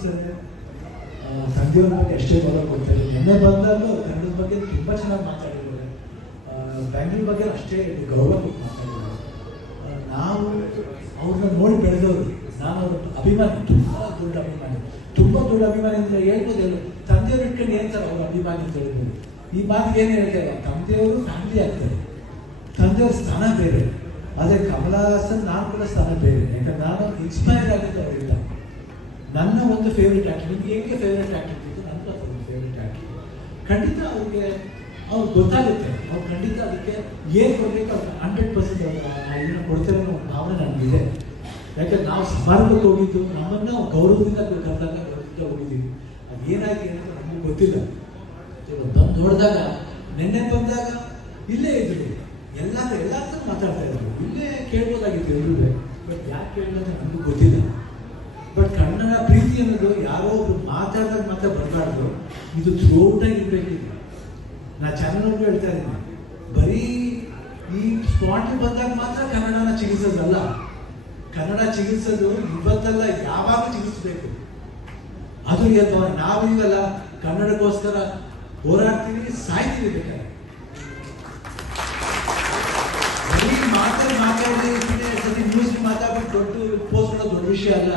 ಪ್ರೀತಿಸ್ತಾರೆ, ತಂದೆಯವ್ರ ಬಗ್ಗೆ ಅಷ್ಟೇ ಗೌರವ ಕೊಡ್ತಾರೆ. ನಿನ್ನೆ ಬಂದಾಗ ಕನ್ನಡದ ಬಗ್ಗೆ ತುಂಬ ಚೆನ್ನಾಗಿ ಮಾತಾಡಿದ್ದಾರೆ, ಬ್ಯಾಂಗ್ಳೂರ್ ಬಗ್ಗೆ ಅಷ್ಟೇ ಗೌರವ ಕೊಟ್ಟು ಮಾತಾಡಿದ್ದಾರೆ. ನಾವು ಅವ್ರನ್ನ ನೋಡಿ ಬೆಳೆದವರು, ನಾನು ಅವ್ರ ಅಭಿಮಾನಿ, ತುಂಬ ದೊಡ್ಡ ಅಭಿಮಾನಿ ಅಂದರೆ ಹೇಳ್ಬೋದು. ತಂದೆಯವ್ರು ಇಟ್ಕೊಂಡು ಹೇಳ್ತಾರೆ ಅವ್ರ ಅಭಿಮಾನಿ ಅಂತ ಹೇಳ್ಬೋದು. ಈ ಮಾತಿಗೆ ಏನು ಹೇಳ್ತಾರೆ, ತಂದೆಯವರು ಫ್ಯಾಮಿಲಿ ಆಗ್ತಾರೆ, ತಂದೆಯವ್ರ ಸ್ಥಾನ ಬೇರೆ. ಆದರೆ ಕಮಲಾ ಹಾಸನ್ ನಾನು ಕೂಡ ಸ್ಥಾನ ಬೇರೆ. ಯಾಕಂದ್ರೆ ನಾನು ಇನ್ಸ್ಪೈರ್ ಆಗಿದ್ದು ಅವರಿಂದ. ನನ್ನ ಒಂದು ಫೇವ್ರೆಟ್ ಆ್ಯಕ್ಟರ್, ನಿಮ್ಗೆ ಹೇಗೆ ಫೇವ್ರೆಟ್ ಆ್ಯಕ್ಟರ್ ಇತ್ತು, ನನ್ನ ಒಂದು ಫೇವ್ರೆಟ್ ಆ್ಯಕ್ಟರ್. ಖಂಡಿತ ಅವ್ರಿಗೆ ಗೊತ್ತಾಗುತ್ತೆ, ಅವ್ರು ಖಂಡಿತ ಅದಕ್ಕೆ ಏನು ಕೊಡಬೇಕು ಅವ್ರು 100% ಇದನ್ನು ಕೊಡ್ತಾರೆ ಅನ್ನೋ ಭಾವನೆ ನನಗಿದೆ. ಯಾಕಂದ್ರೆ ನಾವು ಸಮಾರಂಭಕ್ಕೆ ಹೋಗಿದ್ದು, ನಮ್ಮನ್ನು ಗೌರವದಿಂದ ಕರೆದಾಗ ಗೌರವದಿಂದ ಹೋಗಿದ್ದೀವಿ. ಅದು ಏನಾಗಿ ಅಂತ ನಮಗೆ ಗೊತ್ತಿಲ್ಲ. ಬಂದು ನೋಡಿದಾಗ, ನೆನ್ನೆ ಬಂದಾಗ ಇಲ್ಲೇ ಇದ್ರು, ಎಲ್ಲರೂ ಮಾತಾಡ್ತಾ ಇದ್ರು, ಇಲ್ಲೇ ಕೇಳ್ಬೋದಾಗಿತ್ತು ಎಲ್ಲರೂ. ಬಟ್ ಯಾಕೆ ಕೇಳಿದ್ರೆ ನಮಗೂ ಗೊತ್ತಿಲ್ಲ. ಬಟ್ ಕನ್ನಡ ಪ್ರೀತಿ ಅನ್ನೋದು ಯಾರೋ ಒಬ್ರು ಮಾತಾಡಿದಾಗ ಮಾತ್ರ ಬರಬಾರ್ದು, ಇದು ಥ್ರೋಟಾಗಿ ಇರಬೇಕಿದೆ. ನಾ ಚಾನಲ್ಗೂ ಹೇಳ್ತಾ ಇದ್ದೀನಿ, ಬರೀ ಈ ಸ್ಪಾಟ್ ಬಂದಾಗ ಮಾತ್ರ ಕನ್ನಡನ ಚಿಕಿತ್ಸೋದಲ್ಲ. ಕನ್ನಡ ಚಿಕಿತ್ಸೋದು ಇವತ್ತಲ್ಲ, ಯಾವಾಗ ಚಿಕಿತ್ಸಬೇಕು. ಅದು ನಾವೀಗಲ್ಲ ಕನ್ನಡಕ್ಕೋಸ್ಕರ ಹೋರಾಡ್ತೀವಿ, ಸಾಯ್ತೀವಿ. ಬೇಕಾದ್ರೆ ಬರೀ ಮಾತಾಡಿ ಸತಿ ನ್ಯೂಸ್ ಮಾತಾಡ್ಬಿಟ್ಟು ದೊಡ್ಡ ಪೋಸ್ಟ್ ಮಾಡೋದು ದೊಡ್ಡ ವಿಷಯ ಅಲ್ಲ.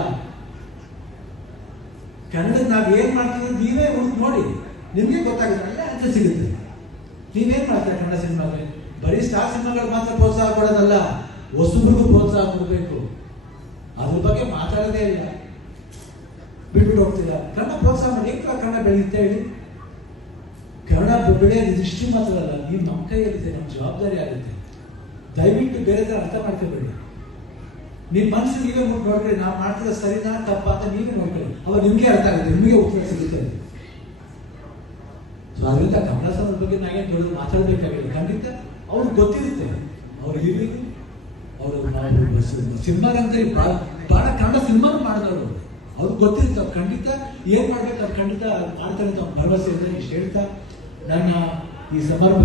ಕನ್ನಡದ ನಾವು ಏನ್ ಮಾಡ್ತೀವಿ ನೀವೇ ನೋಡಿ, ನಿಮ್ಗೆ ಗೊತ್ತಾಗುತ್ತೆ, ಎಲ್ಲ ಆನ್ಸರ್ ಸಿಗುತ್ತೆ. ನೀವೇನ್ ಮಾಡ್ತೀರಾ ಕನ್ನಡ ಸಿನಿಮಾಗೆ? ಬರೀ ಸ್ಟಾರ್ ಸಿನಿಮಾಗಳಿಗೆ ಮಾತ್ರ ಪ್ರೋತ್ಸಾಹ ಕೊಡೋದಲ್ಲ, ಹೊಸಬ್ರಿಗೂ ಪ್ರೋತ್ಸಾಹ ಕೊಡಬೇಕು. ಅದ್ರ ಬಗ್ಗೆ ಮಾತಾಡೋದೇ ಇಲ್ಲ, ಬಿಟ್ಬಿಟ್ಟು ಹೋಗ್ತೀರಾ. ಕನ್ನಡ ಪ್ರೋತ್ಸಾಹ ಮಾಡಿ, ಏಕೆ ಕನ್ನಡ ಬೆಳೆಯುತ್ತೆ ಹೇಳಿ? ಕನ್ನಡ ಬೆಳೆಯೋದು ಇಷ್ಟು ಮಾತ್ರ ಅಲ್ಲ, ನೀವು ನಮ್ಮ ಕೈಯಲ್ಲಿದೆ, ನಮ್ಮ ಜವಾಬ್ದಾರಿ ಆಗುತ್ತೆ. ದಯವಿಟ್ಟು ಬೇರೆ ಥರ ಅರ್ಥ ಮಾಡ್ಕೋಬೇಡಿ. ನಿಮ್ಮ ಮನಸ್ಸು ನೀವೇ ಮುಟ್ಟು ನೋಡ್ರಿ, ನಾವು ಮಾಡ್ತಿರೋ ಸರಿನಾ ತಪ್ಪ ಅಂತ ನೀವೇ ನೋಡ್ಕೊಳ್ಳಿ. ಅವಾಗ ನಿಮಗೆ ಅರ್ಥ ಆಗುತ್ತೆ, ನಿಮಗೆ ಉತ್ತರ ಸಿಗುತ್ತೆ. ಸೊ ಅದರಿಂದ ಕಮಲಾ ಹಾಸನ್ ಬಗ್ಗೆ ನಾವೇನು ದೊಡ್ಡ ಮಾತಾಡಬೇಕಾಗಿಲ್ಲ. ಖಂಡಿತ ಅವ್ರಿಗೆ ಗೊತ್ತಿರುತ್ತೆ, ಅವ್ರು ಇಲ್ಲಿ ಅವರು ಸಿನಿಮಾಗಂತ ಭಾಳ ಕನ್ನಡ ಸಿನಿಮಾನು ಮಾಡಿದವರು, ಅವ್ರಿಗೆ ಗೊತ್ತಿರುತ್ತೆ. ಅವ್ರು ಖಂಡಿತ ಏನು ಮಾಡ್ಬೇಕು, ಅದು ಖಂಡಿತ ಮಾಡ್ತಾರೆ ಅಂತ ಭರವಸೆ ಇದೆ. ಇಷ್ಟು ಹೇಳ್ತಾ ನನ್ನ ಈ ಸಮಾರಂಭಕ್ಕೆ